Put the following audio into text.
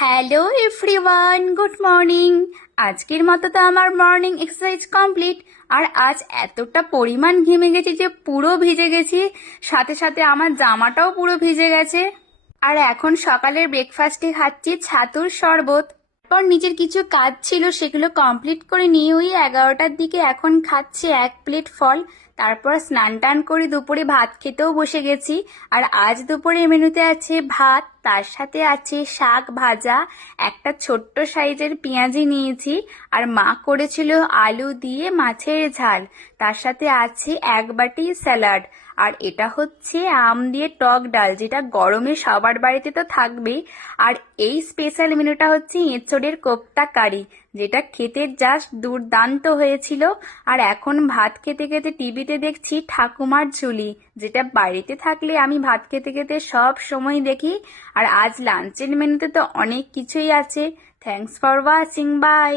Hello everyone, good morning. আজকের মতো তো আমার মর্নিং এক্সারসাইজ কমপ্লিট। আর আজ এতটা পরিমাণ ঘেমে গেছি যে পুরো ভিজে গেছি, সাথে সাথে আমার জামাটাও পুরো ভিজে গেছে। আর এখন সকালের ব্রেকফাস্টে খাচ্ছি ছাতুর শরবত। তারপর নিজের কিছু কাজ ছিল, সেগুলো কমপ্লিট করে নিয়ে ওই 11টার দিকে এখন খাচ্ছি 1 প্লেট ফল। তারপর স্নান টান করে দুপুরে ভাত খেতেও বসে গেছি। আর আজ দুপুরে মেনুতে আছে ভাত, তার সাথে আছে শাক ভাজা, একটা ছোট্ট সাইজের পেঁয়াজি নিয়েছি, আর মা করেছিল আলু দিয়ে মাছের ঝাল। তার সাথে আছে 1 বাটি স্যালাড। আর এটা হচ্ছে আম দিয়ে টক ডাল, যেটা গরমে সবার বাড়িতে তো থাকবেই। আর এই স্পেশাল মেনুটা হচ্ছে এঁচোড়ের কোপ্তা কারি, যেটা খেতে জাস্ট দুর্দান্ত হয়েছিল। আর এখন ভাত খেতে খেতে টিভিতে দেখছি ঠাকুমার ঝুলি, যেটা বাড়িতে থাকলে আমি ভাত খেতে খেতে সব সময় দেখি। আর আজ লাঞ্চের মেনুতে তো অনেক কিছুই আছে। Thanks for watching, by.